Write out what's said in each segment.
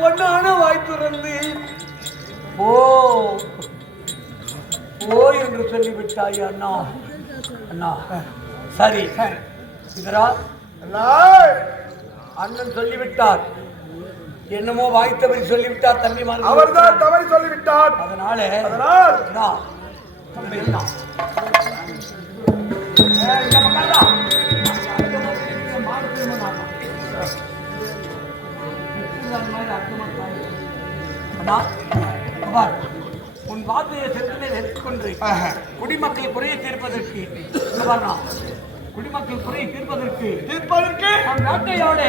பொண்ணான வாய் திறந்து ஓ ஓ என்று சொல்லிவிட்டாய் அண்ணா. அண்ணா சரி இதரா அண்ணன் சொல்லிவிட்டார், என்னமோ வாய் தவறி சொல்லிவிட்டார் தம்பி. அவர்தான் தவறி சொல்லிவிட்டார். அதனால உன் வார்த்தையை செலுத்தினை எடுத்துக்கொண்டு குடிமக்கள் குறையை தீர்ப்பதற்கு குடிமக்கள் குறையை தீர்ப்பதற்கு நம் நாட்டையோட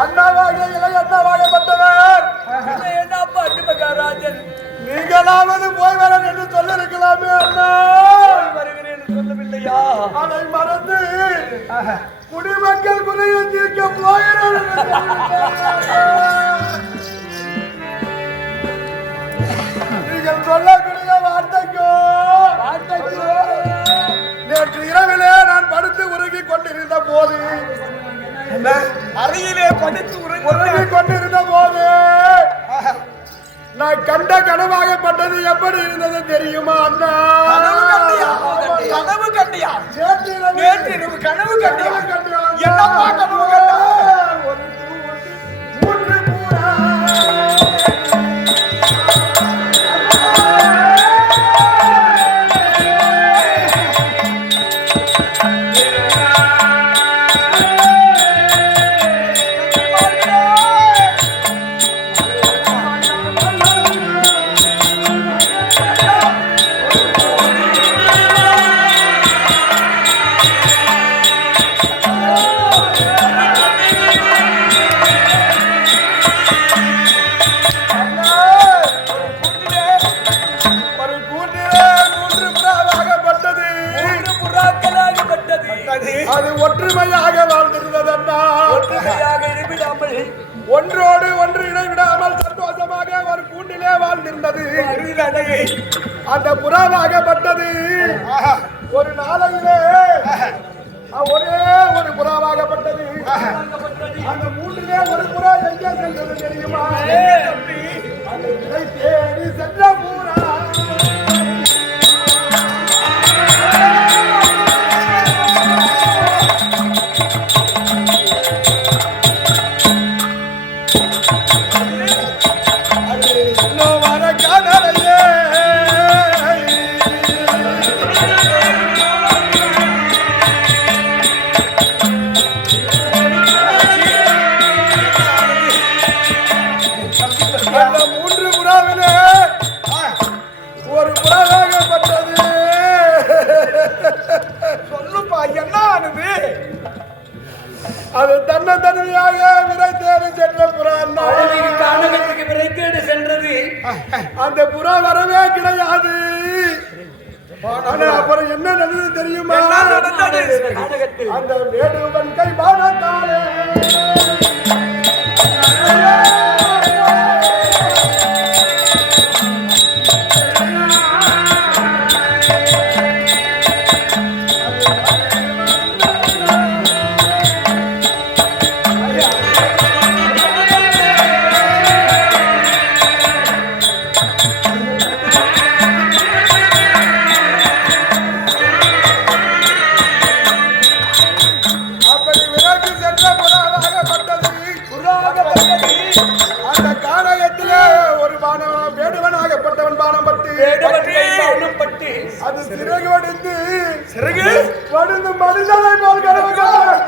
அண்ணாவாகப்பட்டவர் நீங்களாவது போய் வர என்று சொல்லிருக்கலாமே. அண்ணா வருகிறேன் சொல்லவில்லையா? அதை மறந்து குடிமக்கள் குறையை தீர்க்க போகிறேன். நீங்கள் சொல்லக்கூடிய வார்த்தைக்கோ நேற்று இரவிலே நான் படுத்து உருகி கொண்டிருந்த போது அறையிலே படுத்து உருகி கொண்டிருந்த போது நான் கண்ட கனவாகப்பட்டது எப்படி இருந்தது தெரியுமா? அண்ணா கனவு கண்டியா? நேற்று இரவு கனவு கண்டியா? என்னப்பா கனவு கண்டா? அது ஒற்றுமையாக வாழ்ந்திருந்தது. ஒற்றுமையாக இணைவிடாமல் ஒன்றோடு ஒன்று இணைவிடாமல் சந்தோஷமாக ஒரு கூண்டிலே வாழ்ந்திருந்தது. அந்த புறாவாகப்பட்டது ஒரு நாளையிலே ஒரே ஒரு புறாவாகப்பட்டது. அந்த மூன்றிலே ஒரு புறா எங்கே சென்றது தெரியுமா? தேடி சென்ற புறா அது தன்னந்தனியாக விரை தேடி சென்ற புறா. கானகத்துக்கு விரை தேடி சென்றது. அந்த புறா வரவே கிடையாது. அப்புறம் என்ன நடந்தது தெரியுமா? அந்த வேடுவன் கை பானத்தாலே அது சிறகு வடிந்து வடிந்து மனிதனை போல் கனவு கண்டான்.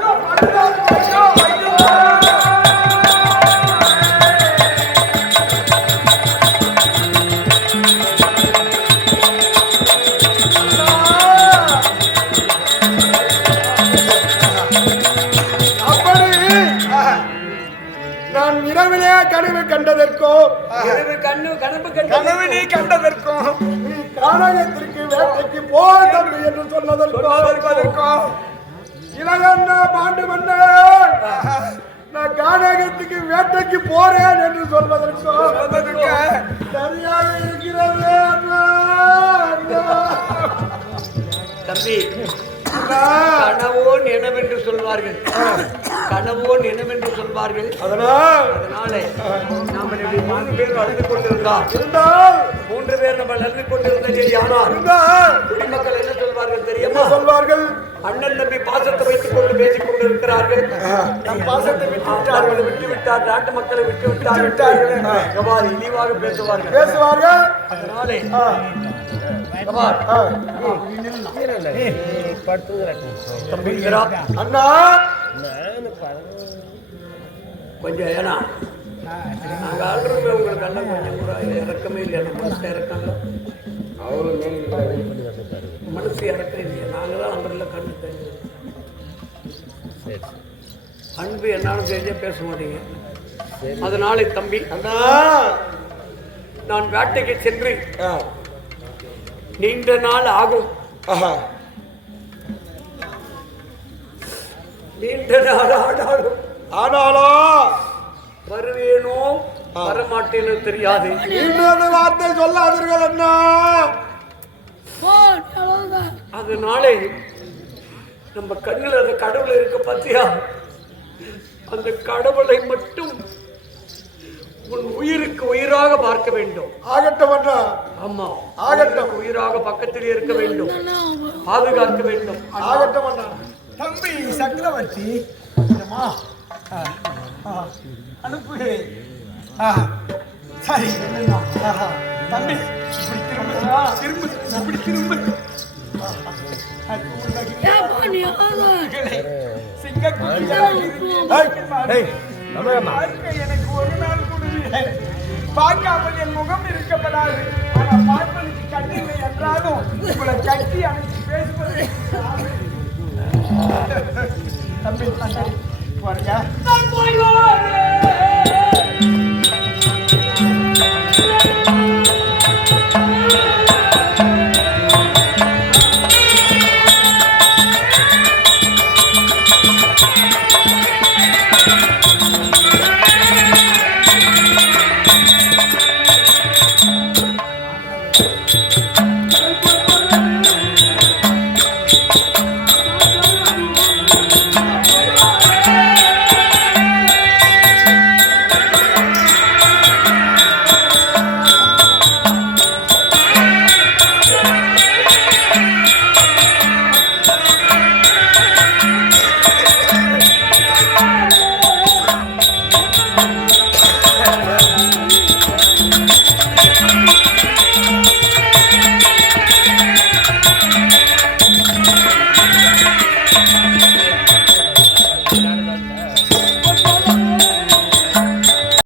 நான் இரவிலே கனவு கண்டதற்கோ கனவு நீ கண்டதற்கும் நீ கானகத்திற்கு வேட்டைக்கு போ தம்பி என்று சொன்னதற்கோ இளகண்ணா பாண்டு மன்ன நான் கானகத்துக்கு வேட்டைக்கு போறேன் என்று சொல்வதற்கோ சரியாக இருக்கிறது அண்ணா. தம்பி, கனவோ நினைவென்று சொல்வார்கள், கனவோ நினைவென்று சொல்வார்கள். அதனாலே நாம் இப்படி 3 பேர் நடந்து கொண்டிருந்தால் 3 பேர் நம்ம நடந்து கொண்டிருந்தே ஆனால் குடிமக்கள் என்ன சொல்வார்கள் தெரியுமா? சொல்வார்கள் அண்ணன் தம்பி பாசத்தை வைத்துக் கொண்டு பேசிக் கொண்டிருக்கிறார்கள். நம் பாசத்தை விட்டு விட்டார், நாட்டு மக்களை விட்டு விட்டார்கள், இழிவாக பேசுவார்கள். அதனாலே அண்ணா கொஞ்சம் ஏன்னா நாங்கள் ஆடுறோமே உங்களுக்கு அண்ணன் கொஞ்சம் கூட இறக்கமே இல்லையா? மனசு இறக்காங்க, மனசு இறக்கம் இல்லையா? நாங்கள் தான் அன்றில் கண்ணு தெரிஞ்சு அன்பு என்னாலும் தெரிஞ்சே பேச மாட்டீங்க. அதனாலே தம்பி அண்ணா நான் வேட்டைக்கு சென்று நீண்ட நாள் ஆகும், நீண்ட நாள் ஆனாலும் வருவேனோ வரமாட்டேனோ தெரியாது. இன்னொரு வார்த்தை சொல்லாதீர்கள் அண்ணா. அதனாலே நம்ம கண்ணில் அந்த கடவுள் இருக்க பத்தியா, அந்த கடவுளை மட்டும் உன் உயிருக்கு உயிராக பார்க்க வேண்டும். ஆகட்டும் அண்ணா. ஆமா, ஆகட்டும். உயிராக பக்கத்தில் இருக்க வேண்டும், பாதுகாக்க வேண்டும். ஆகட்டும் அண்ணா. தம்பி சக்கரவர்த்தி அனுப்புகிறேன். சரி தம்பி இப்படி திரும்ப எனக்கு ஒரு நாள் கொடுங்க. பார்க்காமல் என் முகம் இருக்கப்படாது. ஆனா பார்ப்பதற்கு கண்ணில்லை என்றாலும் உங்களை கட்டி அணைத்து பேசுவது தம்பி வரையா